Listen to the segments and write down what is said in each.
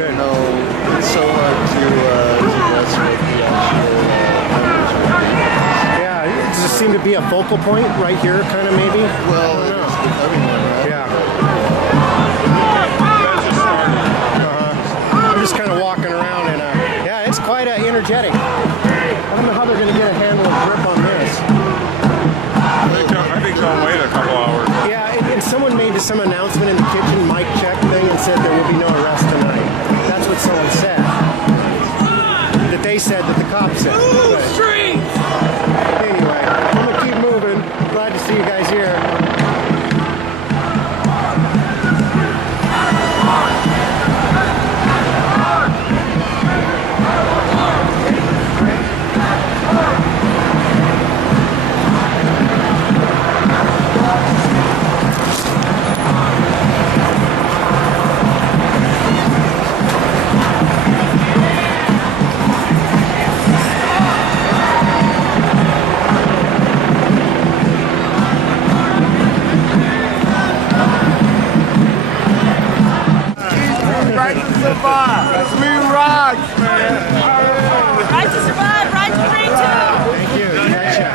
Good. No, it's so hard to address with the actual Yeah, it just seemed to be a focal point right here, kind of maybe. well, it is becoming one, right? Yeah. I'm just kind of walking around, and yeah, it's quite energetic. I don't know how they're going to get a handle and grip on this. I think they'll wait a couple hours. Yeah, and someone made some announcement in the kitchen mic check thing and said there will be no arrest tonight. That's what someone said. That they said that the cops said. But anyway, I'm gonna keep moving. Glad to see you guys here. Right to survive. We rock, man. Right to survive, right to free too. Thank you. Gotcha.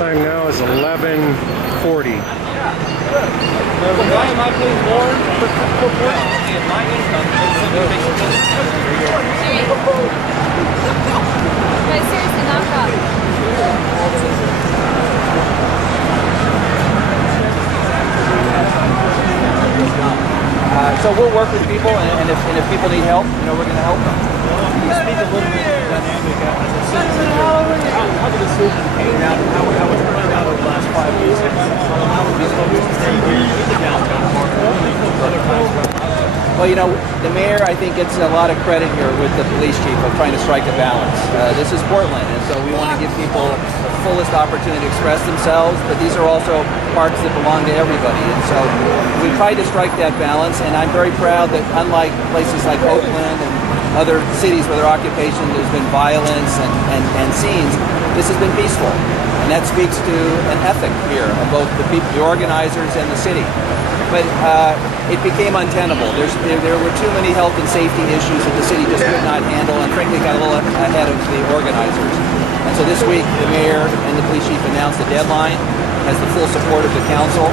Time now is 11:40. Why am I paying more for my income than somebody makes a business? Guys, seriously, knock off. So we'll work with people, and if people need help, we're going to help them. Can you speak a little bit to the dynamic as a citizen here? How the decision came out, how it's played out over the last 5 years, how would be focused to stay here in the downtown market, other kinds of Well, the mayor, I think, gets a lot of credit here with the police chief of trying to strike a balance. This is Portland, and so we want to give people the fullest opportunity to express themselves, but these are also parks that belong to everybody. And so we tried to strike that balance, and I'm very proud that unlike places like Oakland and other cities where their occupation, there's been violence and scenes, this has been peaceful. And that speaks to an ethic here of both the people, the organizers, and the city. But it became untenable. There were too many health and safety issues that the city just could not handle, and frankly got a little ahead of the organizers. And so this week, the mayor and the police chief announced a deadline, has the full support of the council.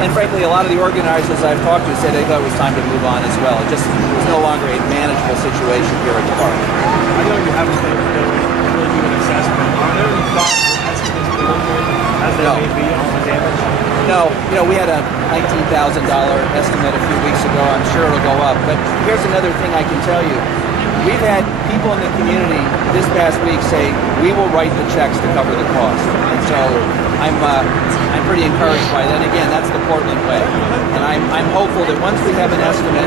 And frankly, a lot of the organizers I've talked to said they thought it was time to move on as well. It just was no longer a manageable situation here at the park. I know you haven't been able to really do an assessment. Are there any thoughts or estimates preliminary as there may be on the damage? No, we had a $19,000 estimate a few weeks ago. I'm sure it'll go up. But here's another thing I can tell you. We've had people in the community this past week say, we will write the checks to cover the cost. And so I'm pretty encouraged by that. And again, that's the Portland way. And I'm hopeful that once we have an estimate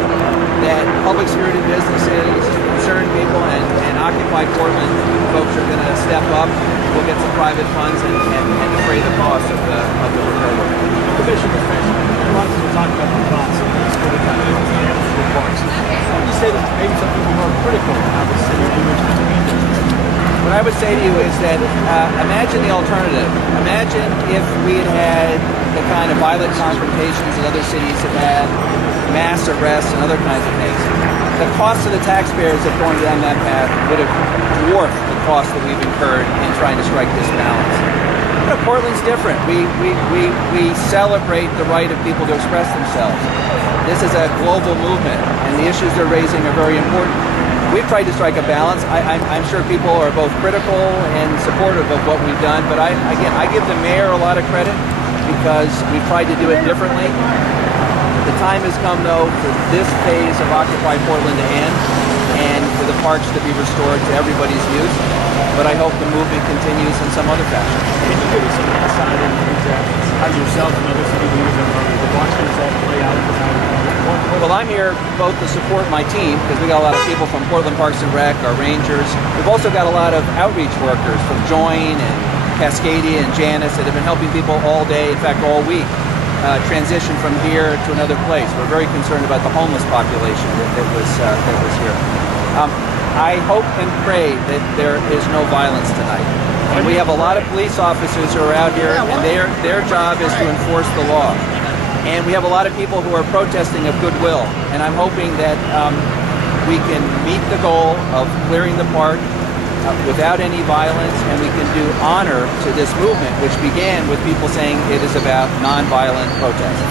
that public spirited businesses, concerned people, and Occupy Portland folks are going to step up. We'll get some private funds and defray the cost of the repair work. Commissioner, a lot of people talk about the costs of these really kind of damage to the parks. How would you say that maybe some people are critical of how the city of Eviction is handling this? What I would say to you is that imagine the alternative. Imagine if we had the kind of violent confrontations that other cities have had, mass arrests and other kinds of things. The cost of the taxpayers of going down that path would have dwarfed the cost that we've incurred in trying to strike this balance. Portland's different. We celebrate the right of people to express themselves. This is a global movement, and the issues they're raising are very important. We've tried to strike a balance. I'm sure people are both critical and supportive of what we've done, but I give the mayor a lot of credit because we've tried to do it differently. The time has come, though, for this phase of Occupy Portland to end and for the parks to be restored to everybody's use. but I hope the movement continues in some other fashion. Can you give us some insight into how yourself and other city leaders are watching this all play out tonight? Well, I'm here both to support my team, because we got a lot of people from Portland Parks and Rec, our rangers. We've also got a lot of outreach workers from Join and Cascadia and Janus that have been helping people all day, in fact all week, transition from here to another place. We're very concerned about the homeless population that was here. I hope and pray that there is no violence tonight. And we have a lot of police officers who are out here, and their job is to enforce the law. And we have a lot of people who are protesting of goodwill. And I'm hoping that we can meet the goal of clearing the park without any violence, and we can do honor to this movement, which began with people saying it is about nonviolent protest.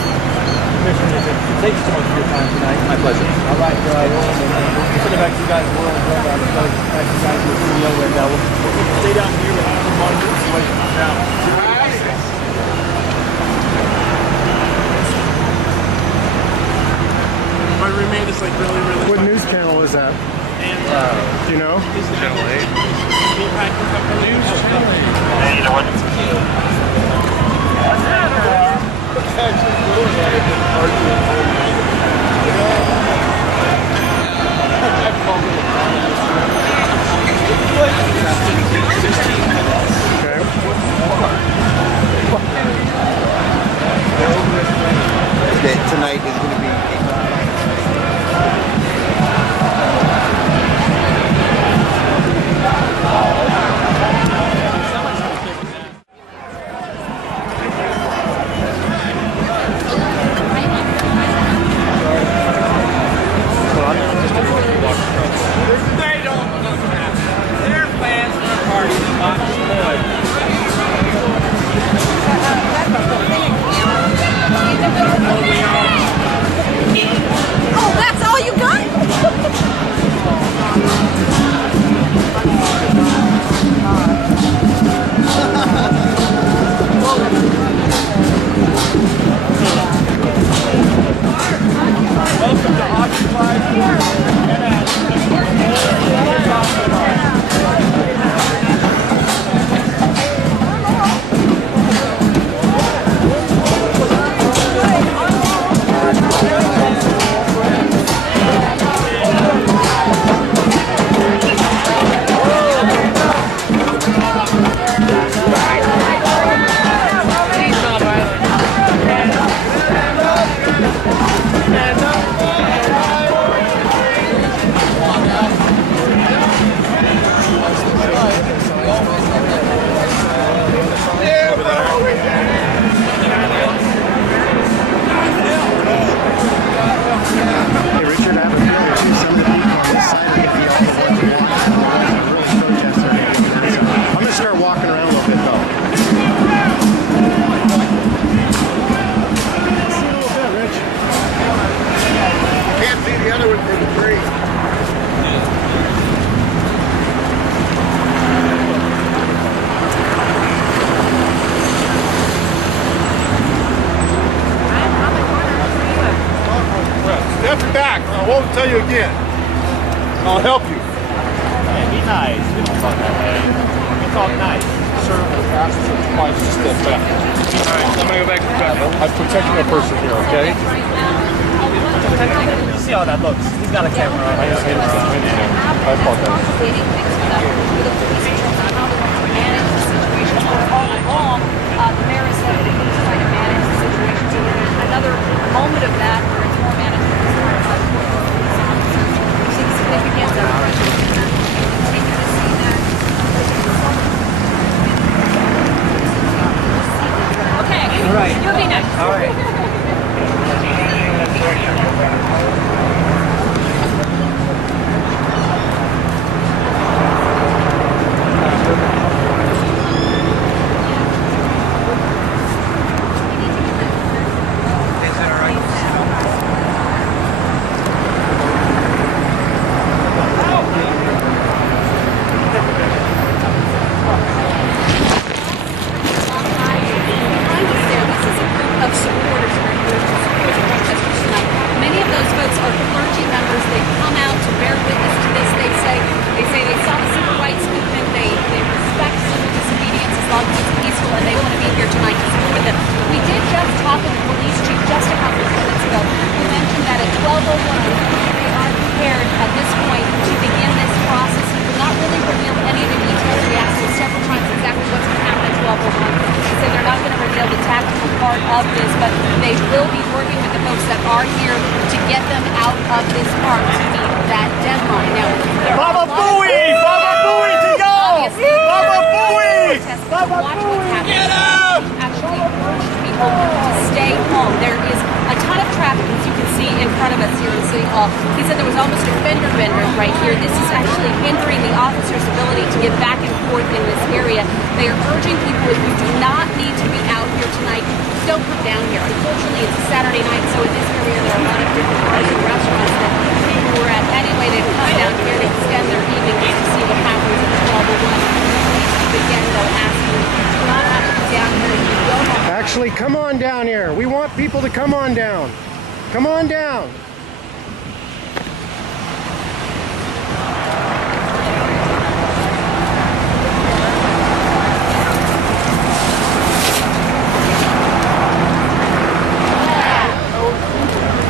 Commissioner, thank you so much for your time tonight. My pleasure. All right, we'll send it back to you guys. We'll back to you guys to the studio, and we'll stay down here and monitor the situation now. My roommate is like really What news channel is that? Do you know? Channel 8. news channel. Hey, you know what? It's cute. That tonight is going to be. Oh, that's all you got? Welcome to Occupied. Hey, Richard, I have a feeling too, some of the people on this side are going to be all the ones who want to really protest. I'm going to start walking around a little bit, though. See you a little bit, Rich. Can't see the other one for the tree. Step back. I won't tell you again. I'll help you. Hey, be nice. We don't talk that way. We talk nice. Sir, will ask you twice to step back. Alright, I'm gonna go back to the back. I'm protecting a person here, okay? You see how that looks. He's got a camera on. I apologize. Complicating things for the police in terms of how they're going to manage the situation. All along, the mayor has said that he's trying to manage the situation. So there's another moment of that where it's more management. You see the significance of it. Continue to see that. Okay. All right. You'll be next. All right. they will be working with the folks that are here to get them out of this park to meet that deadline. Now, there Baba are a lot of Booey! Baba Booey to go! obviously, Baba Booey! protesters to watch what's happening. Actually urge people to stay home. There is a ton of traffic, as you can see in front of us here in City Hall. He said there was almost a fender bender right here. This is actually hindering the officers' ability to get back and forth in this area. They are urging people, if you do not need to be out here tonight, don't come down here. Unfortunately, it's a Saturday night, so in this area there are a lot of different bars and restaurants that people were at. Anyway, they've come down here to extend their evening just to see what happens at 12:01. Again, though, asking you do not have to be down here if you don't have to. Actually, come on down here. We want people to come on down. Come on down.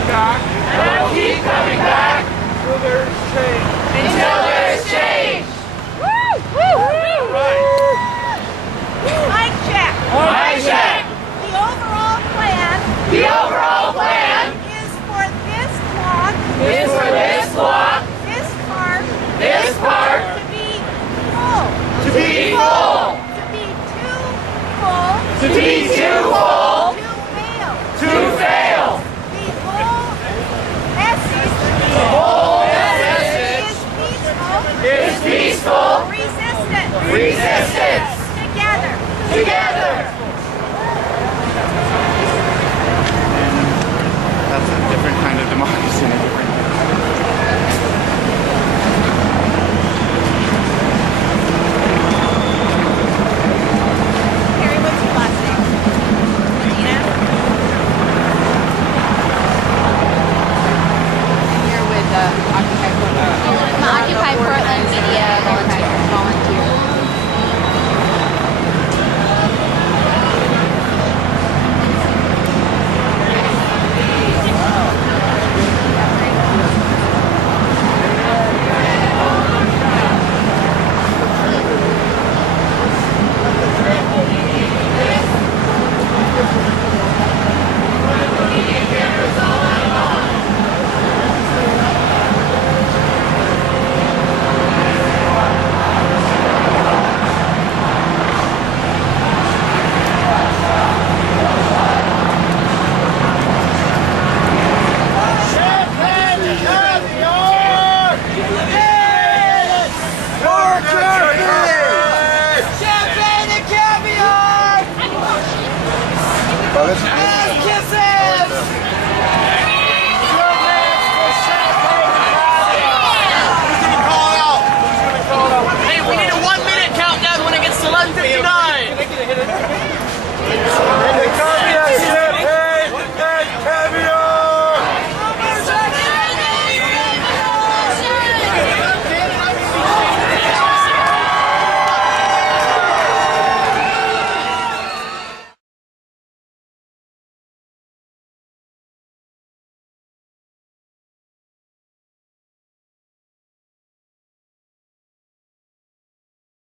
Keep coming back until there's change. Until there's change. Woo! Woo! Woo! Right. Mic check. Mic check. The overall plan. The overall plan Is for this block. is for this block, This park. this park, To be full. to be full, To be too full. to be too full, To fail. to fail. The whole message. The whole message Is peaceful. is peaceful Resistance. resistance.